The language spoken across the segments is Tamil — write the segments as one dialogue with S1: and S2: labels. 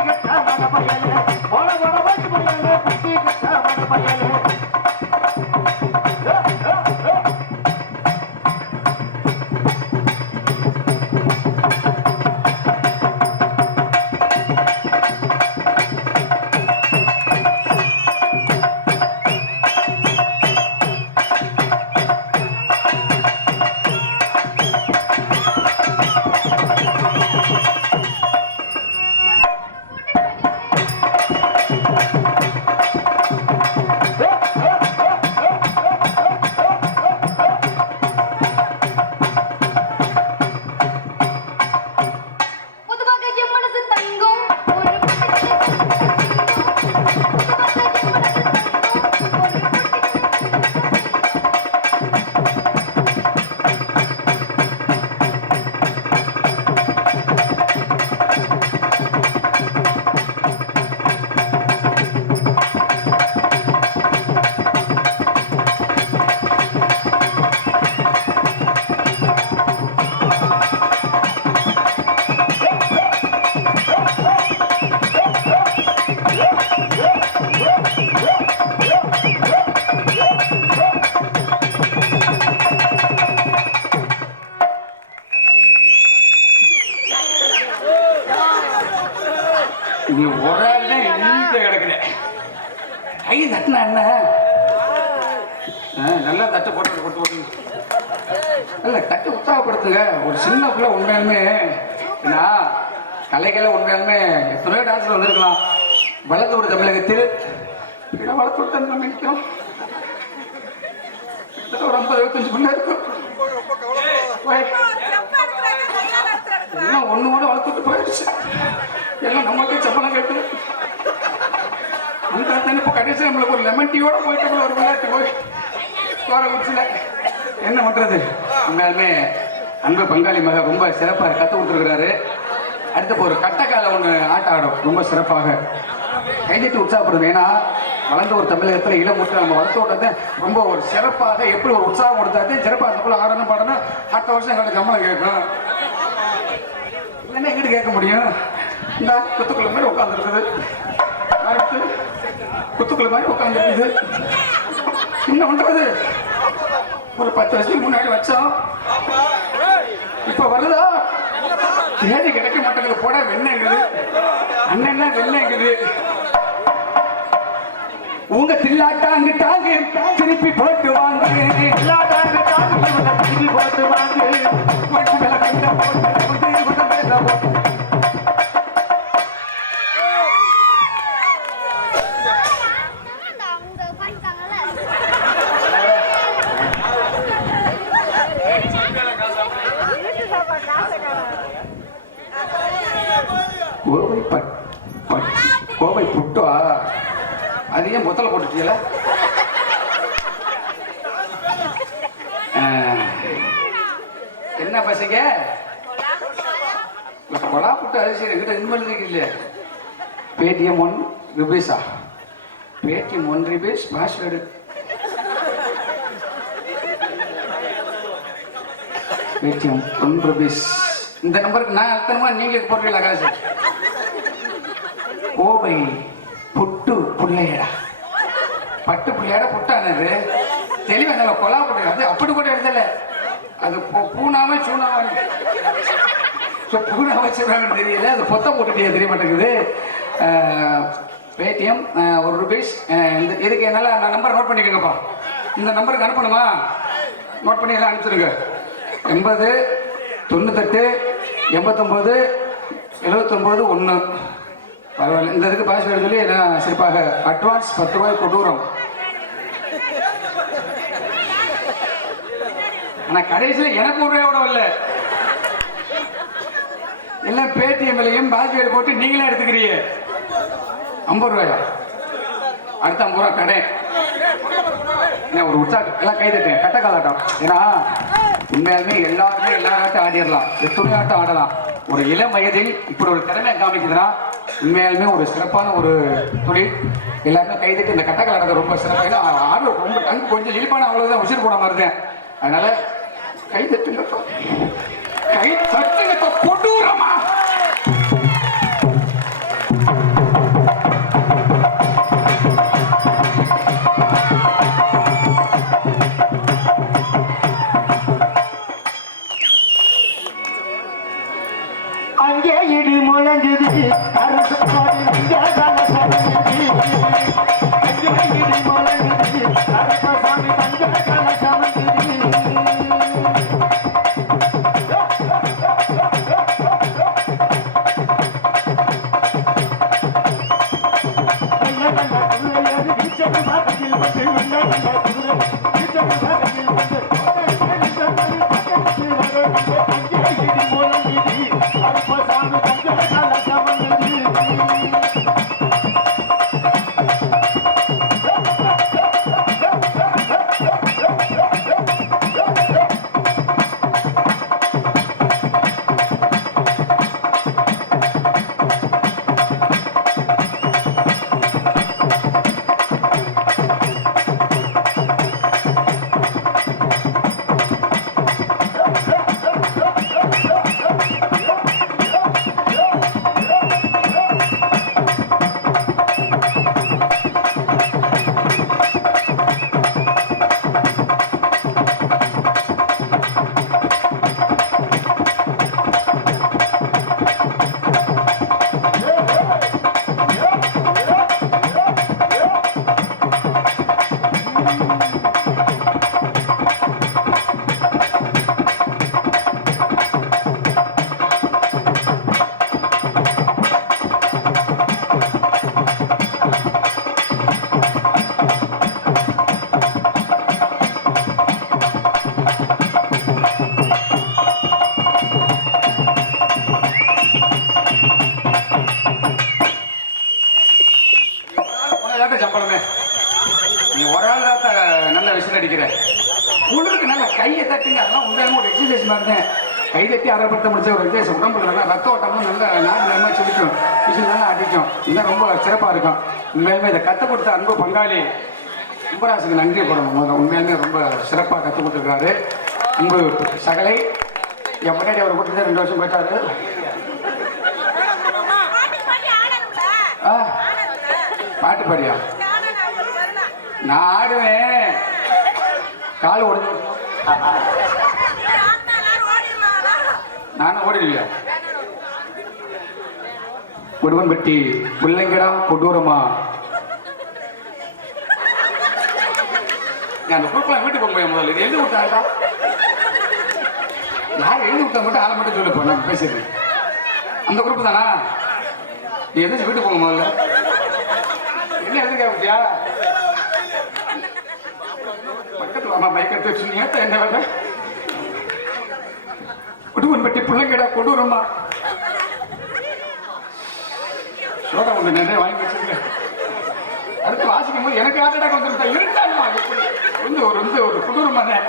S1: கட்டான ஒரு சின்ன பிள்ளை உண்மையாலுமே நான் கலைகளை உண்மையாலுமே எத்தனையோ டான்ஸ்ல வந்திருக்கலாம். வளர்ந்து ஒரு தமிழகத்தில் வளர்த்து நிற்கிறோம். கிட்டத்தட்ட ஒரு ஐம்பது இருபத்தஞ்சு பிள்ளை இருக்கும். எல்லாம் ஒண்ணு கூட வளர்த்துட்டு போயிடுச்சு. எல்லாம் நமக்கே சம்பளம் கேட்டு. அந்த தானே இப்போ கடைசி நம்மளுக்கு ஒரு லெமன் டீயோட போயிட்டு ஒரு விளையாட்டு போய் போற குச்சில என்ன பண்றது? உண்மையாலுமே அன்பு பங்காளி மக ரொம்ப சிறப்பாக கத்து விட்டுருக்கிறாரு அடுத்து ஒரு கட்டக்கால ஒன்று ஆட்டம் ஆடும். ரொம்ப சிறப்பாக. கைதட்டி உற்சாகப்படுது ஏன்னா வளர்ந்த ஒரு தமிழகத்தில் இளமுற்று நம்ம வளர்த்து விட்டது ரொம்ப ஒரு சிறப்பாக எப்படி ஒரு உற்சாகம் கொடுத்தாது சிறப்பாக அதுக்குள்ள ஆடணும் பாடணும் அடுத்த வருஷம் எங்களுக்கு சம்பளம் கேட்கும் இல்லைன்னா எங்கிட்டு கேட்க முடியும்? இந்த குத்துக்குள்ள மாதிரி உட்காந்துருக்குது அடுத்து குத்துக்குள்ள மாதிரி உட்காந்துருக்குது என்ன பண்றது? ஒரு பத்து வருஷத்துக்கு முன்னாடி வச்சோம். இப்ப வருதா? தேதி கிடைக்க மாட்டேங்குது. போட வெண்ணங்குது அண்ணன் வெண்ணங்குது உங்க தில்லாட்டா அங்கிட்டாங்க திருப்பி போட்டு வாங்க. தில்லாட்டா அங்கிட்டாங்க திருப்பி போட்டு வாங்க. போட்டு மேல கண்ட போட்டு போட்டு அது ஏன் போட்டுட்டீங்கள என்ன பசங்க? கொலா புட்டு அரிசி என்கிட்ட இனிமேல் இல்லையா. Paytm one ருபீஸா? Paytm one rupees password Paytm one rupees. இந்த நம்பருக்கு நான் அத்தனமா நீங்க போடுறீங்களா காசு கோவை புட்டு புள்ளையடா பட்டு புள்ளையடா புட்டானது தெளிவா நம்ம கொலா போட்டு அது அப்படி கூட எழுதல. அது பூ- பூனாம சூனாம ஸோ பூனாம சூனாம தெரியல. அது பொத்தம் போட்டுட்டே தெரிய மாட்டேங்குது. பேடிஎம் ஒரு ருபீஸ் இந்த இதுக்கு என்னால் நான் நம்பர் நோட் பண்ணிக்கோங்கப்பா. இந்த நம்பருக்கு அனுப்பணுமா? நோட் பண்ணி எல்லாம் அனுப்பிச்சிருங்க எண்பது தொண்ணூத்தெட்டு எண்பத்தொம்போது எழுபத்தொம்போது ஒன்று பரவாயில்ல. இந்த இதுக்கு பாஸ்வேர்டு சொல்லி நான் சிறப்பாக அட்வான்ஸ் பத்து ரூபாய் கொடூரம் ஆனால் கடைசியில் எனக்கு ஒரு ரூபாய் கூட வரல. எல்லாம் பேடிஎம்லையும் பாஸ்வேர்டு போட்டு நீங்களே எடுத்துக்கிறீங்க. ஐம்பது ரூபாயா? அடுத்த ஐம்பது ரூபா கடை. என்ன ஒரு உற்சாகம்? எல்லாம் கை தட்டுங்க. கட்ட காலாட்டம். ஏன்னா உண்மையாலுமே எல்லாருமே எல்லா ஆட்டம் ஆடிடலாம். எத்தனை ஆட்டம் ஆடலாம். ஒரு இளம் வயதில் இப்படி ஒரு திறமை காமிக்குதுன்னா உண்மையாலுமே ஒரு சிறப்பான ஒரு தொழில். எல்லாருமே கை இந்த இந்த கட்டக்காலாட்டத்தை ரொம்ப சிறப்பாக ஏன்னா ஆர்வம் ரொம்ப டங்கு கொஞ்சம் இழிப்பான அவ்வளவுதான் உசிர் போட மாதிரி அதனால கை தட்டுங்க கை தட்டுங்க கொடூரமா. கைதட்டி அரைப்பட்ட முடிச்ச ஒரு வித்தியாசம் உடம்புல நல்லா ரத்த ஓட்டமும் நல்ல நார்மலமாக சுடிக்கும் செலுக்கும் விஷயம் நல்லா அடிக்கும். இதெல்லாம் ரொம்ப சிறப்பாக இருக்கும். உண்மையிலுமே இதை கற்றுக் கொடுத்த அன்பு பங்காளி கும்பராசுக்கு நன்றி போடணும் உண்மையிலுமே ரொம்ப சிறப்பாக கற்றுக் கொடுத்துருக்காரு. அன்பு சகலை என் முன்னாடி அவர் கொடுத்து ரெண்டு வருஷம் போயிட்டாரு. ஆ பாட்டு பாடியா? நான் ஆடுவேன். கால் உடஞ்சு நானும் ஓடிடுவியா? உடுவன்பட்டி முள்ளங்கடா கொடூரமா? நான் அந்த குரூப்லாம் வீட்டுக்கு போக முடியாது முதல்ல இது எழுதி விட்டாங்க யார் எழுதி விட்டா மட்டும் ஆளை மட்டும் சொல்லி போனேன் பேசுறது அந்த குரூப் தானா? நீ எதாச்சும் வீட்டுக்கு போங்க முதல்ல. என்ன எழுதி கேட்பியா பக்கத்தில் அம்மா பைக் எடுத்து வச்சு என்ன வேலை? குடும்பப்பட்டி பிள்ளைங்கடா கொடூரமா சோடா ஒன்று நிறைய வாங்கி வச்சிருக்கேன். அடுத்து வாசிக்கும் போது எனக்கு ஹார்ட் அட்டாக் வந்துருந்தா வந்து ஒரு வந்து ஒரு கொடூரமான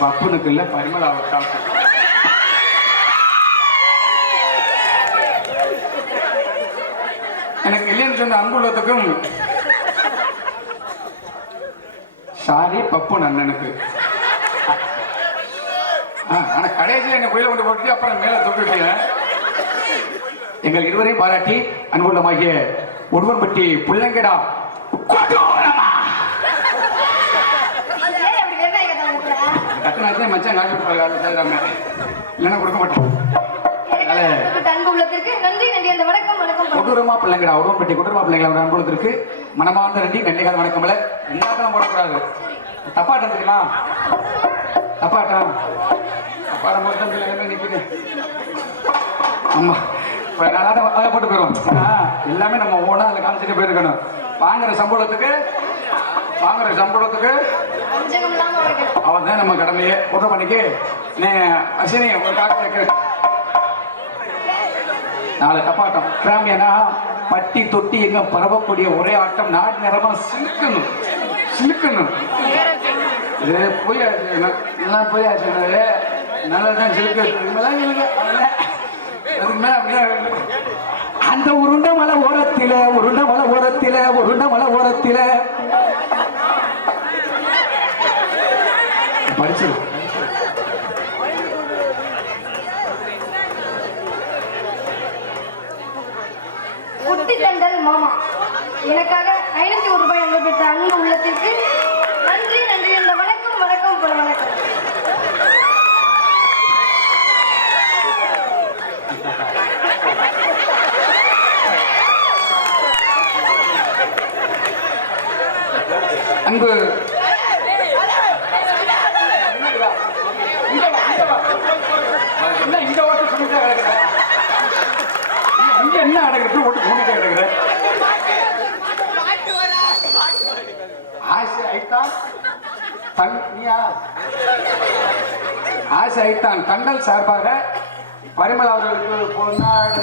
S1: பப்புனுக்கு இல்ல பரிமளா அவர்தான் எனக்கு இல்லைன்னு சொன்ன அன்புள்ளத்துக்கும் சாரி பப்பு அண்ணனுக்கு. ஆனா கடைசியில் என்ன கோயில கொண்டு போட்டு அப்புறம் மேல தொட்டுட்டீங்க எங்கள் இருவரையும் பாராட்டி அன்புள்ளமாகிய ஒருவன்பட்டி புள்ளங்கடா கொடூரமா. மச்சான் காட்டி இல்லைன்னா கொடுக்க மாட்டோம்
S2: எனக்கு கொடுக்கப்பட்ட அன்பு உள்ளத்திற்கு நன்றி நன்றி அந்த வணக்கம் வணக்கம் வணக்கம்.
S1: கொடூரமா பிள்ளைங்கடா உடம்பட்டி கொடூரமா பிள்ளைங்களா அன்புலத்திற்கு மனமார்ந்த நன்றி நன்றிகால வணக்கம்ல எல்லாத்தையும் போடக்கூடாது. தப்பாட்டம் தெரியுமா? தப்பாட்டம். தப்பாட்டம் போட்டு தான் பிள்ளைங்க ஆமா இப்போ நல்லா தான் போட்டு போயிடும் ஏன்னா எல்லாமே நம்ம ஓனா அதில் காமிச்சிட்டு போயிருக்கணும். வாங்குற சம்பளத்துக்கு வாங்குற சம்பளத்துக்கு அவன் தான் நம்ம கடமையே குற்ற பண்ணிக்கு. நீ அசினி ஒரு காக்க வைக்க. நாலு தப்பாட்டம் கிராமியனா பட்டி தொட்டி எங்க பரவக்கூடிய ஒரே ஆட்டம் நாடு நேரமா சிலுக்கணும் சிலுக்கணும் இது போயாச்சு எல்லாம் போயாச்சு நல்லதான் சிலுக்கு அதுக்கு அந்த உருண்ட மலை ஓரத்தில உருண்ட மலை ஓரத்தில உருண்ட மலை ஓரத்தில. படிச்சு
S2: குட்டி மாமா. எனக்காக ஐநூத்தி ஒரு ரூபாய் அன்பு பெற்ற அன்பு உள்ளத்திற்கு நன்றி நன்றி அந்த வணக்கம் வணக்கம் பல வணக்கம்
S1: அன்பு என்ன இந்த ஓட்டு சொல்லிட்டே கிடக்குற இங்க என்ன அடங்குறது ஓட்டு சொல்லிட்டே கிடக்குற ஆசை ஐத்தான் தன் நீயா? ஆசை ஐத்தான் தங்கள் சார்பாக பரிமள அவர்களுக்கு பொன்னாடு.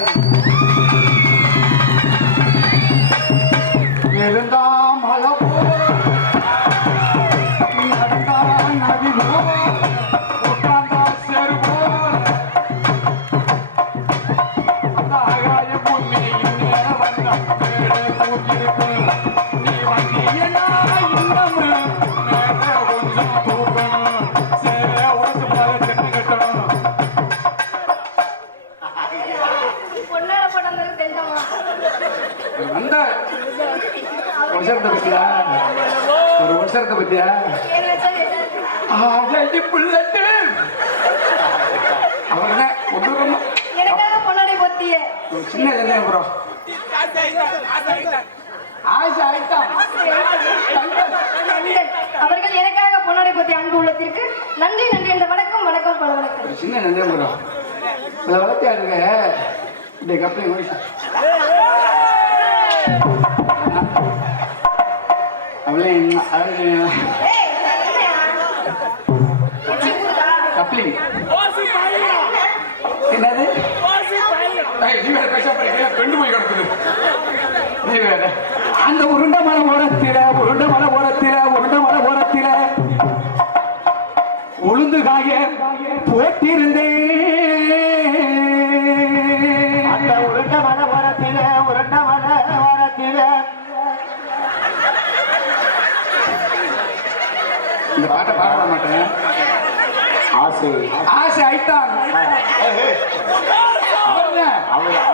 S1: கப்ளிங். என்னது? பெண்டு போய் கிடக்குது? நீ வேற. அந்த உருண்டை மலை ஓரத்தில உருண்டை மலை ஓரத்தில உருண்டை மலை ஓரத்தில உளுந்து காய போட்டிருந்தேன்.
S3: அந்த உருண்ட மன ஓரத்தில உருண்ட மல ஓரத்தில
S1: இந்த பாட்டை பாட மாட்டேன்
S3: ஆசை.
S1: ஆசை ஐத்தான்.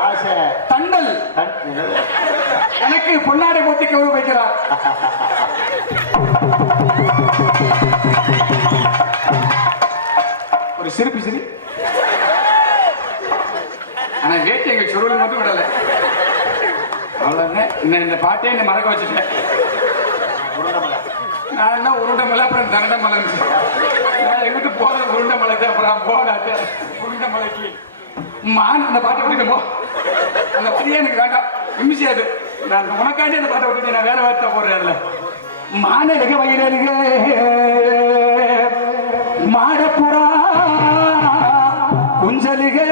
S3: ஆசை.
S1: தண்டல்? எனக்கு பொன்னாடை போத்தி கௌரவ வைக்கிறார். ஒரு சிரிப்பு சிரி. ஆனா வேட்டி எங்க சுருள் மட்டும் விடல. அவ்வளவுதான்? இந்த பாட்டே என்ன மறக்க வச்சுட்டேன். நான் என்ன உருண்டை மலை அப்புறம் தரண்ட மலை வீட்டு எங்கிட்டு போறது உருண்டை மலை தான் அப்புறம் போடாச்சு உருண்டை மலைக்கு. மான் அந்த பாட்டை விட்டுட்டு போ. அந்த வரியே எனக்கு வேண்டாம். நிமிஷம் நான் உனக்காண்டி அந்த பாட்டை விட்டுட்டு நான் வேற வார்த்தை போடுறேன் அதுல. மானருக வயிறருக மாடப்புறா குஞ்சலுகே.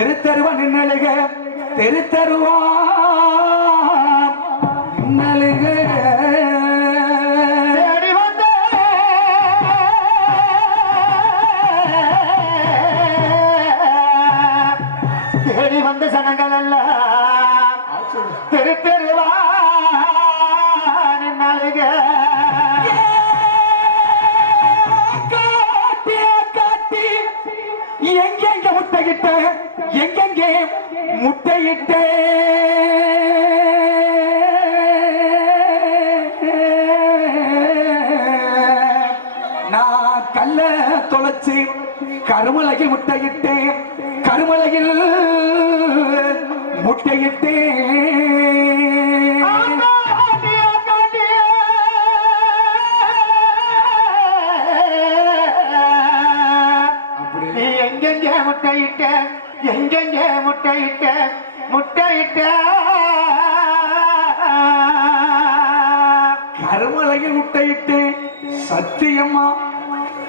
S1: தெரு தெருவா நின்னலுக தெரு தெருவா நின்னலுக கருமலையில் முட்டையிட்டேன் கருமலையில்.
S3: நீ எங்கெங்க முட்டையிட்ட எங்கெங்க முட்டையிட்ட முட்டையிட்ட?
S1: கருமலையில் முட்டையிட்டு சத்தியம்மா.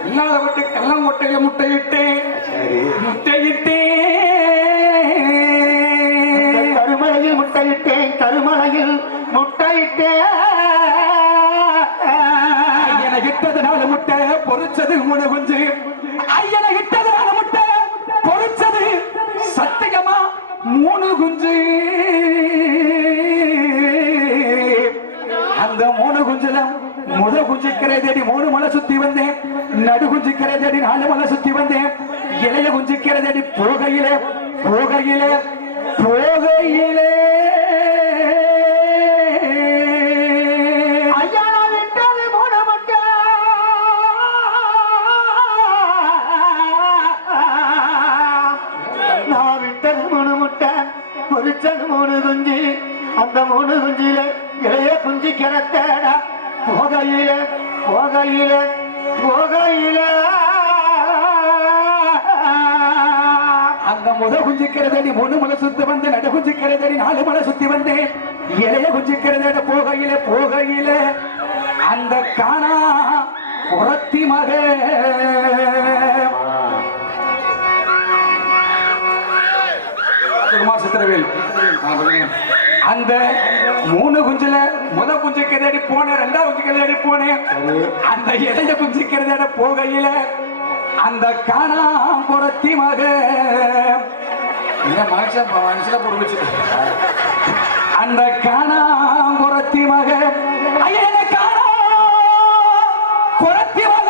S1: இல்லாத விட்டு கள்ளங்கொட்டையில முட்டையிட்டு முட்டையிட்டு.
S3: கருமலையில் முட்டையிட்டேன் கருமலையில் முட்டையிட்டேன்
S1: ஐயனை இட்டதுனால முட்டை பொறிச்சது மூணு கரை மலை சுத்தி வந்தேன். இளைய குஞ்சிக்கிறதடி போகையிலே போகையிலே குஞ்சிக்கிறதடி மூணு மலை சுத்தி வந்து நடு குஞ்சிக்கிறதடி நாலு மலை சுத்தி வந்தேன் இளைய குஞ்சிக்கிறதட போகையில போகையில. அந்த காணா புறத்தி மக. சித்திரவேல். அந்த மூணு குஞ்சுல முத குஞ்சிக்கிறதடி போனேன் ரெண்டாவது குஞ்சிக்கிறதடி போனேன். அந்த இளைய குஞ்சிக்கிறதட போகையில அந்த காணா புறத்தி மக. மனுஷன் மனுஷன புடிச்சு அந்த காணா புறத்தி மக குரத்தி காணா புறத்தி மக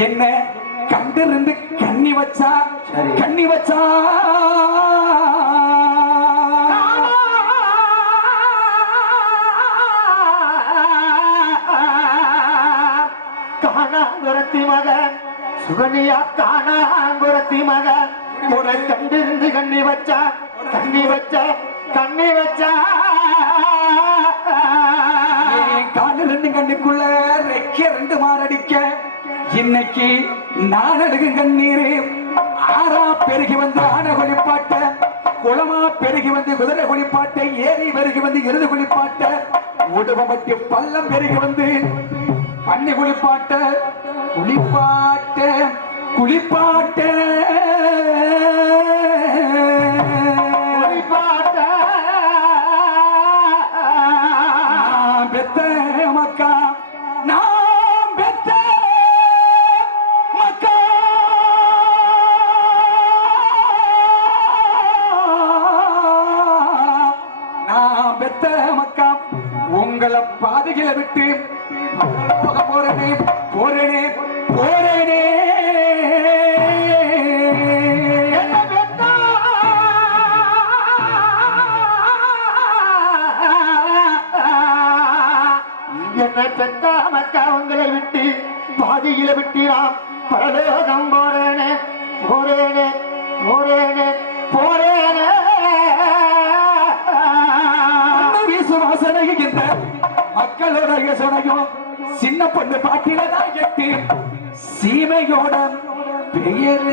S1: என்ன கண்டிருந்து கண்ணி வச்சா கண்ணி வச்சா
S3: சுகனியா காணாங்குரத்தி மகன் உன்னை கண்டிருந்து கண்ணி வச்சா கண்ணி வச்ச கண்ணி வச்சா.
S1: என் ரெண்டு கண்ணுக்குள்ள ரெக்க ரெண்டு மாரடிக்க. இன்னைக்கு நானடுகு அழுகும் கண்ணீரு ஆறா பெருகி வந்து ஆன குளிப்பாட்ட. குளமா பெருகி வந்து குதிரை குளிப்பாட்ட ஏரி பெருகி வந்து எருது குளிப்பாட்ட. உடுவமட்டி பள்ளம் பெருகி வந்து பண்ணி குளிப்பாட்ட. குளிப்பாட்ட குளிப்பாட்ட.
S3: பாட்ட
S1: நான் பெத்த மக்கா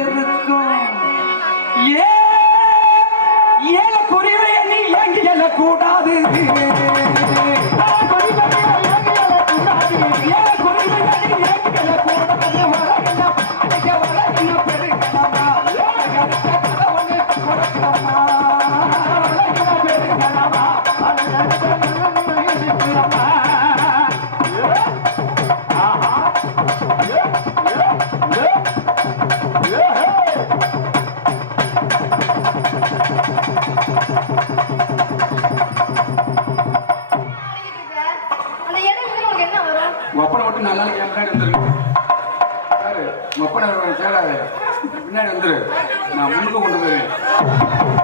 S1: இருக்கும் ஏ ஏல குறிவை நீ ஏங்கி கூடாது நான் முன்னுக்கு கொண்டு போயிருவேன்.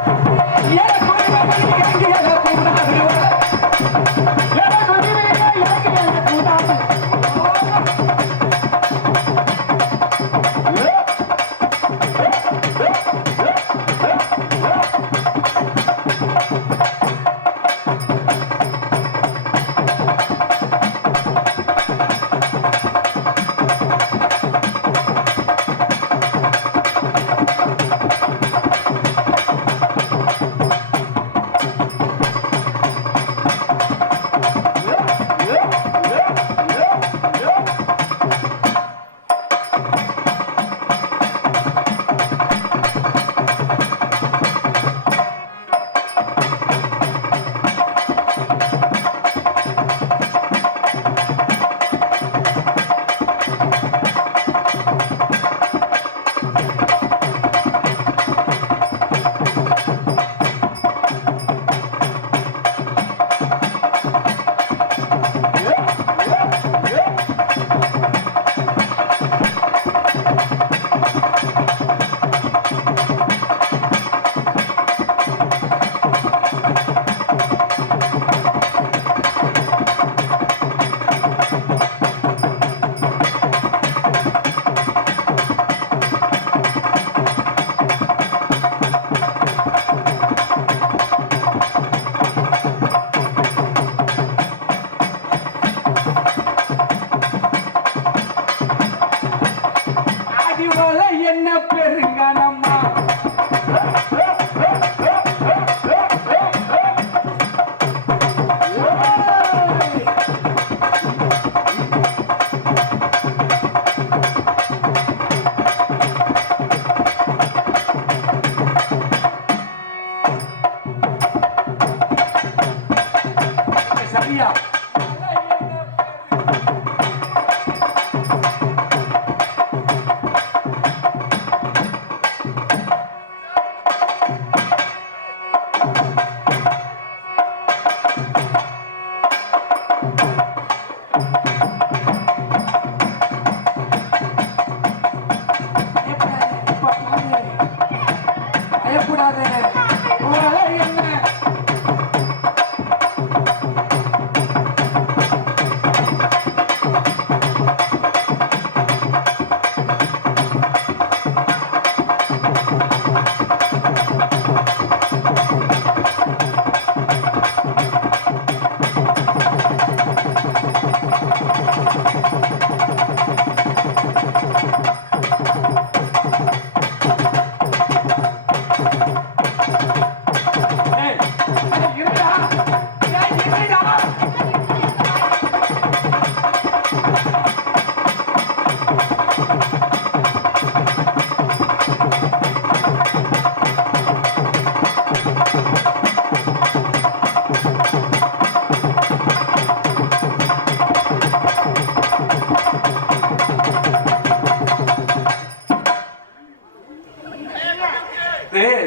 S1: ஏய்,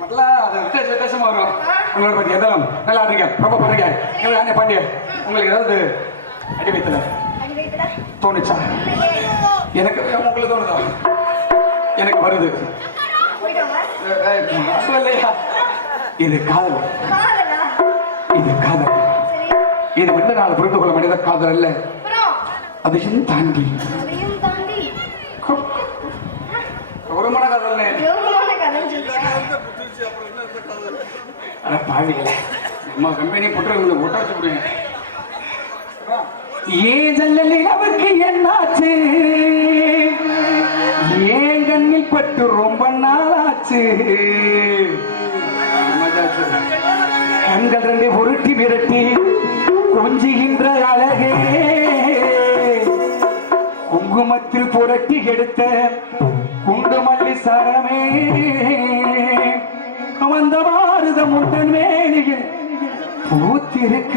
S1: நல்லா அது வித்தியாச வித்தியாசமா வரும். உங்களோட பத்தி எதாலும் நல்லா ஆடுறீங்க ரொம்ப பண்ணுங்க இவங்க ஆனே பாண்டிய? உங்களுக்கு ஏதாவது அடி வைத்தல. தோணுச்சா? எனக்கு உங்களுக்கு தோணுதா? எனக்கு வருது. அது இல்லையா? இது காதல்? இது காதல். இது வந்து நான் புரிந்து கொள்ள மனித காதல் அல்ல. அதையும் தாண்டி ஒரு மன காதல்
S2: யோகமான கதைன்னு சொல்றியா?
S1: அட பாவிகளே நம்ம கம்பெனி விடுங்க என்னாச்சு? ஏன் கண்ணில் பட்டு ரொம்ப நாளாச்சு? கண்கள் ரெண்டு உருட்டி விரட்டி கொஞ்சுகின்ற அழகே. குங்குமத்தில் புரட்டி எடுத்த குண்டுமல்லி சரமே. வந்த பாரத முட்டன் மேனியில் பூத்திருக்க.